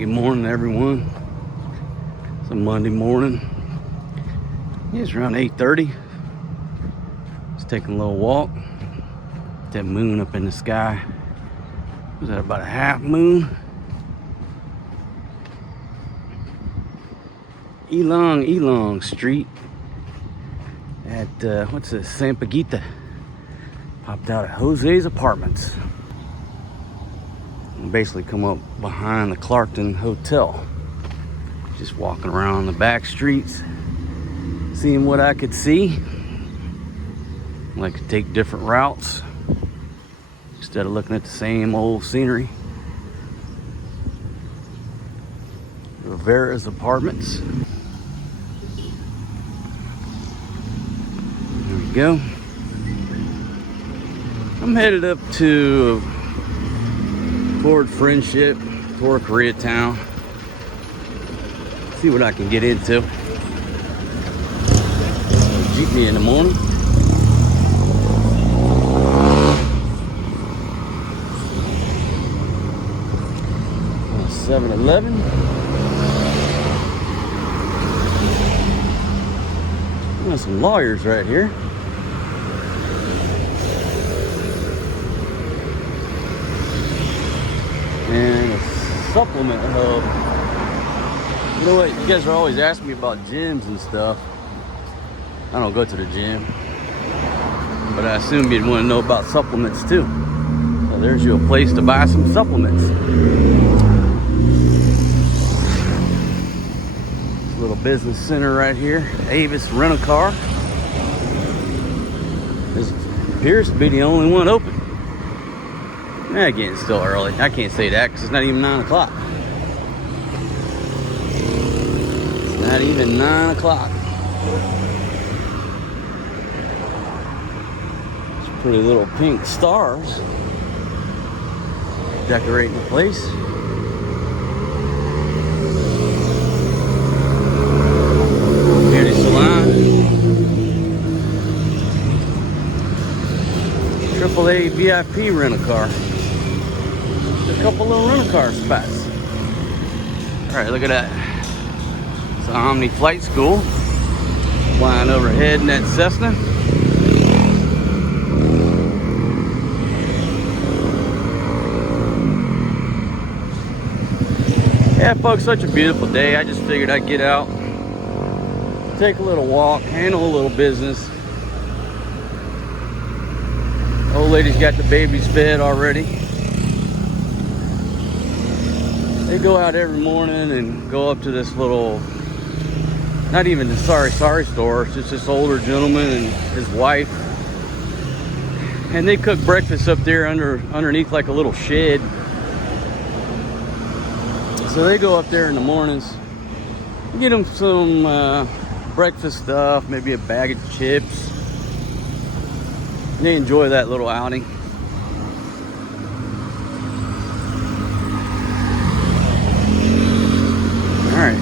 Good morning, everyone. It's a Monday morning. It's around 8:30. Just taking a little walk. That moon up in the sky. Was that about a half moon? Elong Street at what's this? San Paguita. Popped out of Jose's Apartments. And basically come up behind the Clarkton Hotel. Just walking around the back streets, seeing what I could see. I like to take different routes instead of looking at the same old scenery. Rivera's Apartments. There we go. I'm headed up toward Friendship, toward Koreatown. See what I can get into. Jeep me in the morning. 7-Eleven. There's some lawyers right here. And a supplement hub. You know what? You guys are always asking me about gyms and stuff. I don't go to the gym, but I assume you'd want to know about supplements too. So there's you a place to buy some supplements. Little business center right here. Avis Rent-A-Car. This appears to be the only one open. Again, it's still early. I can't say that because it's not even 9 o'clock. It's not even 9 o'clock. Some pretty little pink stars decorating the place. Beauty salon. AAA VIP rent-a-car. A couple little rental-car spots. All right, look at that. It's an Omni flight school flying overhead in that Cessna. Yeah, folks, such a beautiful day. I just figured I'd get out, take a little walk, handle a little business. Old lady's got the babies fed already. They go out every morning and go up to this little, not even the sorry store, it's just this older gentleman and his wife. And they cook breakfast up there underneath like a little shed. So they go up there in the mornings, get them some breakfast stuff, maybe a bag of chips. And they enjoy that little outing. Alright,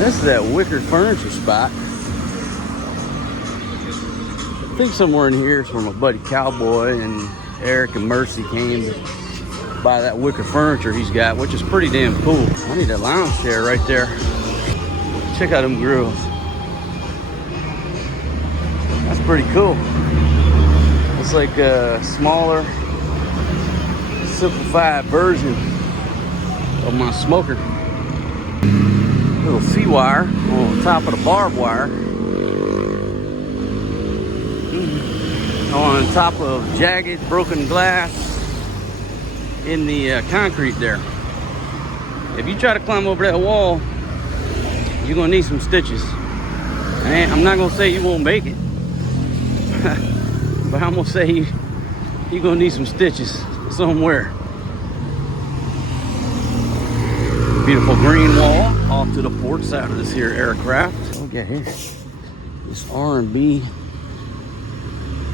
this is that Wicker Furniture spot. I think somewhere in here is where my buddy Cowboy and Eric and Mercy came to buy that Wicker Furniture he's got, which is pretty damn cool. I need a lounge chair right there. Check out them grills. That's pretty cool. It's like a smaller, simplified version of my smoker. Little C-wire on top of the barbed wire. On top of jagged, broken glass in the concrete there. If you try to climb over that wall, you're gonna need some stitches. And I'm not gonna say you won't make it, but I'm gonna say you're gonna need some stitches somewhere. Beautiful green wall off to the port side of this here aircraft. Look at here, this R&B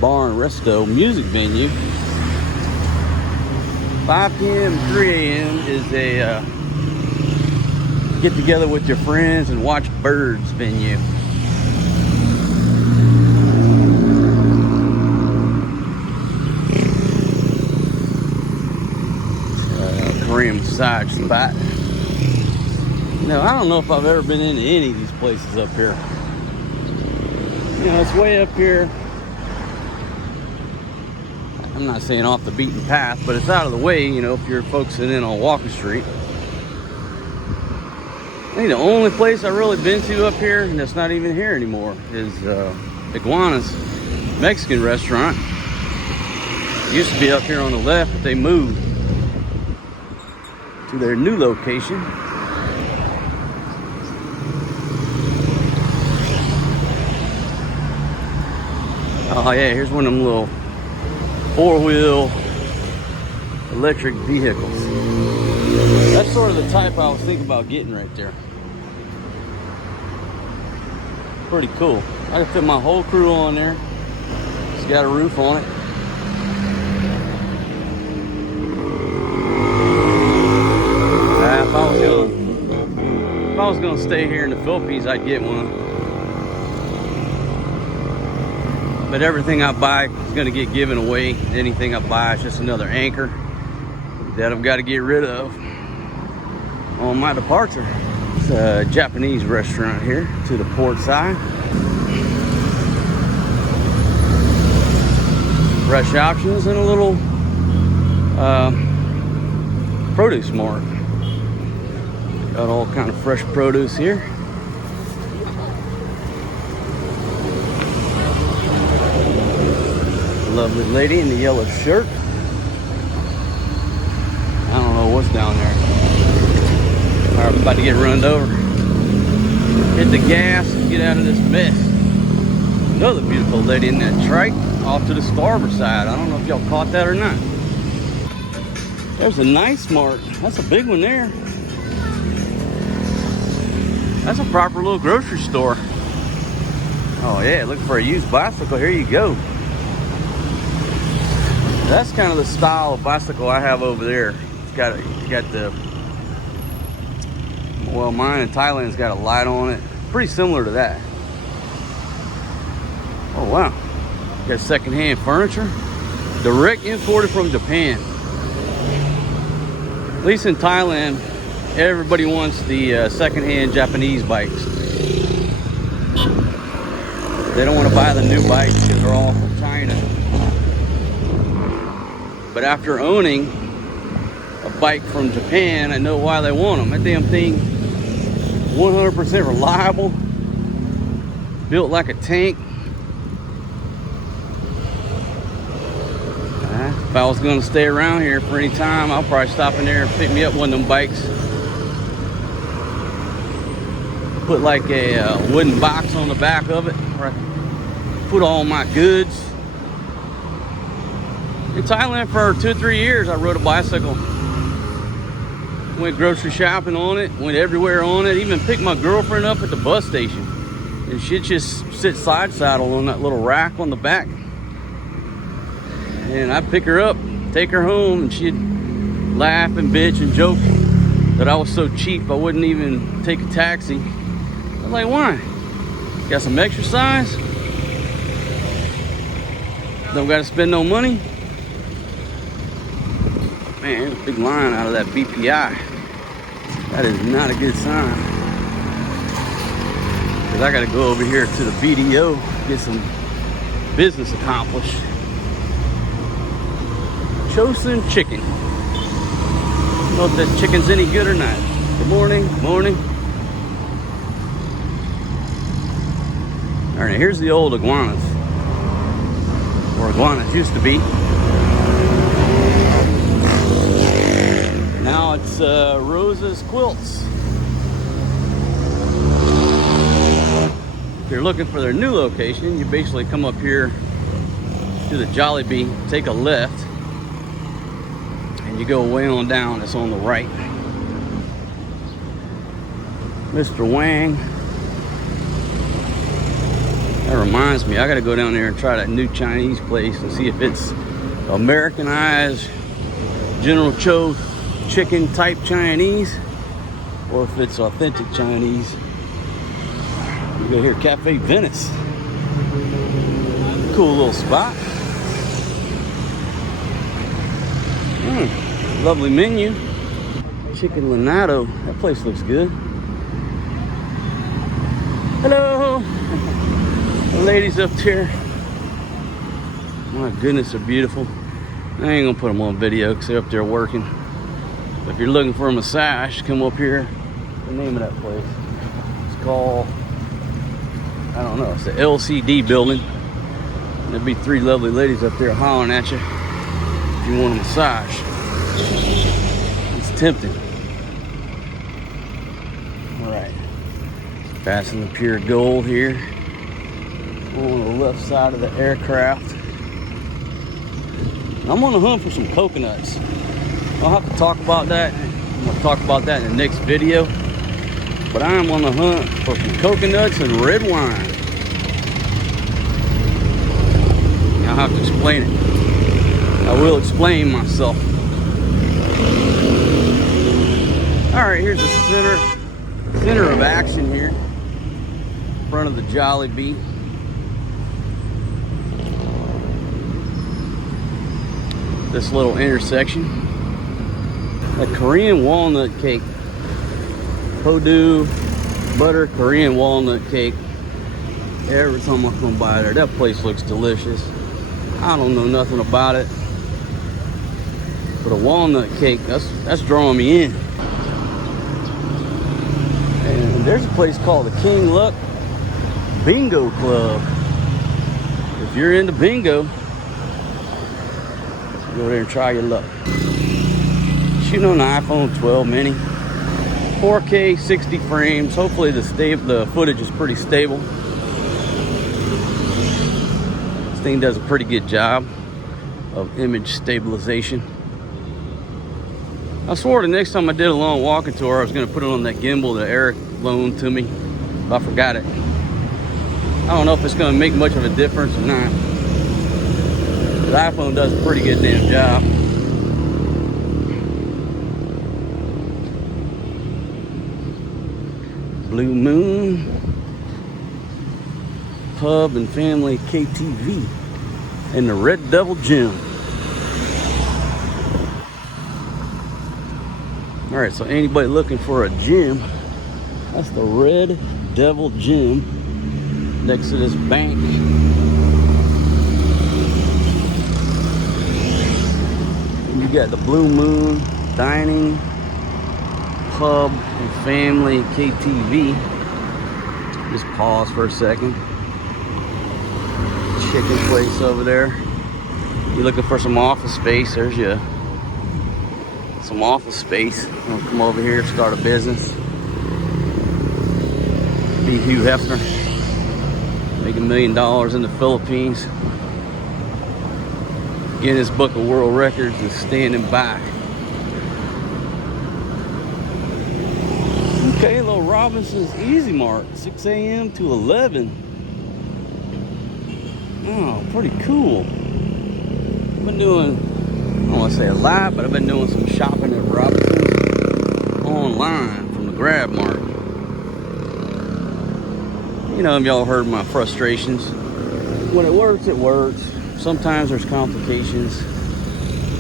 bar and resto music venue. 5 p.m. 3 a.m. is a get together with your friends and watch birds venue. Korean massage spot. Now, I don't know if I've ever been into any of these places up here. You know, it's way up here. I'm not saying off the beaten path, but it's out of the way, you know, if you're focusing in on Walker Street. I think the only place I've really been to up here, and that's not even here anymore, is Iguana's Mexican restaurant. It used to be up here on the left, but they moved to their new location. Oh yeah, here's one of them little four-wheel electric vehicles. That's sort of the type I was thinking about getting right there. Pretty cool. I can fit my whole crew on there. It's got a roof on it. If I was gonna stay here in the Philippines, I'd get one. But everything I buy is gonna get given away. Anything I buy is just another anchor that I've got to get rid of on my departure. It's a Japanese restaurant here to the port side. Fresh options and a little produce mart. Got all kind of fresh produce here. Lovely lady in the yellow shirt. I don't know what's down there. All right, I'm about to get run over. Hit the gas and get out of this mess. Another beautiful lady in that trike off to the starboard side. I don't know if y'all caught that or not. There's a nice mart. That's a big one there. That's a proper little grocery store. Oh yeah, looking for a used bicycle. Here you go. That's kind of the style of bicycle I have over there. It's got the, well, mine in Thailand's got a light on it. Pretty similar to that. Oh wow. Got secondhand furniture. Direct imported from Japan. At least in Thailand, everybody wants the secondhand Japanese bikes. They don't want to buy the new bikes because they're all from China. But after owning a bike from Japan, I know why they want them. That damn thing, 100% reliable, built like a tank. If I was going to stay around here for any time, I'll probably stop in there and pick me up one of them bikes. Put like a wooden box on the back of it where I can put all my goods. In Thailand for 2 or 3 years, I rode a bicycle. Went grocery shopping on it, went everywhere on it, even picked my girlfriend up at the bus station. And she'd just sit side saddle on that little rack on the back. And I'd pick her up, take her home, and she'd laugh and bitch and joke that I was so cheap I wouldn't even take a taxi. I was like, why? Got some exercise? Don't gotta spend no money? Man, there's a big line out of that BPI. That is not a good sign. Because I got to go over here to the BDO, get some business accomplished. Chosen chicken. I don't know if that chicken's any good or not. Good morning, morning. All right, here's the old Iguanas. Where Iguanas used to be. Now it's Rosa's Quilts. If you're looking for their new location, you basically come up here to the Jollibee, take a left, and you go way on down. It's on the right. Mr. Wang. That reminds me, I gotta go down there and try that new Chinese place and see if it's Americanized General Tso chicken type Chinese or if it's authentic Chinese. You go here, Cafe Venice. Cool little spot. Lovely menu. Chicken Linato. That place looks good. Hello. The ladies up there. My goodness, they're beautiful. I ain't gonna put them on video because they're up there working. But if you're looking for a massage, come up here. The name of that place. It's called, I don't know, it's the LCD building. And there'll be 3 lovely ladies up there hollering at you if you want a massage. It's tempting. All right. Passing the pure gold here on the left side of the aircraft. I'm on the hunt for some coconuts. I'll have to talk about that. I'm gonna talk about that in the next video. But I am on the hunt for some coconuts and red wine. I'll have to explain it. I will explain myself. All right, here's the center of action here. In front of the Jolly Bee. This little intersection. A Korean walnut cake. Hodu butter Korean walnut cake. Every time I come by there, that place looks delicious. I don't know nothing about it, but a walnut cake, that's drawing me in. And there's a place called the King Luck Bingo Club. If you're into bingo, go there and try your luck. Shooting on an iPhone 12 mini, 4K, 60 frames. Hopefully the footage is pretty stable. This thing does a pretty good job of image stabilization. I swore the next time I did a long walking tour, I was going to put it on that gimbal that Eric loaned to me, but I forgot it. I don't know if it's going to make much of a difference or not. The iPhone does a pretty good damn job. Blue Moon Pub and Family KTV and the Red Devil Gym. All right, so anybody looking for a gym, that's the Red Devil Gym next to this bank. And you got the Blue Moon Dining Pub and Family KTV. Just pause for a second. Chicken place over there. You're looking for some office space, there's your some office space. I'll come over here, start a business. Be Hugh Hefner, make $1 million in the Philippines. Guinness Book of World Records is standing by. Okay, little Robinson's Easy Mart, 6 a.m. to 11. Oh, pretty cool. I've been doing, I don't want to say a lot, but I've been doing some shopping at Robinson's online from the Grab Mart. You know, y'all heard my frustrations. When it works, it works. Sometimes there's complications.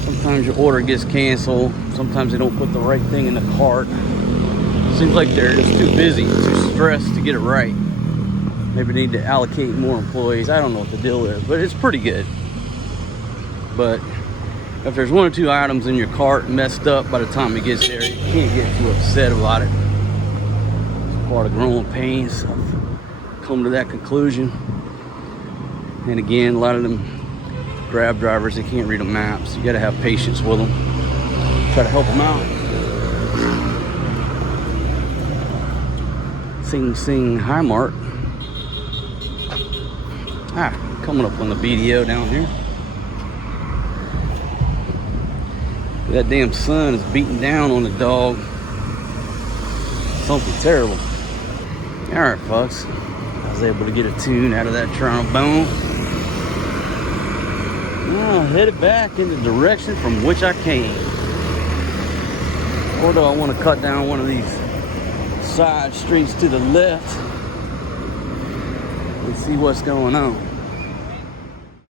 Sometimes your order gets canceled. Sometimes they don't put the right thing in the cart. Seems like they're just too busy, too stressed to get it right. Maybe they need to allocate more employees. I don't know what the deal is, but it's pretty good. But if there's 1 or 2 items in your cart messed up by the time it gets there, you can't get too upset about it. It's part of growing pains. I've come to that conclusion. And again, a lot of them Grab drivers, they can't read the maps. You gotta have patience with them. Try to help them out. Sing Sing Hi Mart. Coming up on the BDO down here. That damn sun is beating down on the dog. Something terrible. Alright, folks. I was able to get a tune out of that trombone. Now headed back in the direction from which I came. Or do I want to cut down one of these side streets to the left and see what's going on?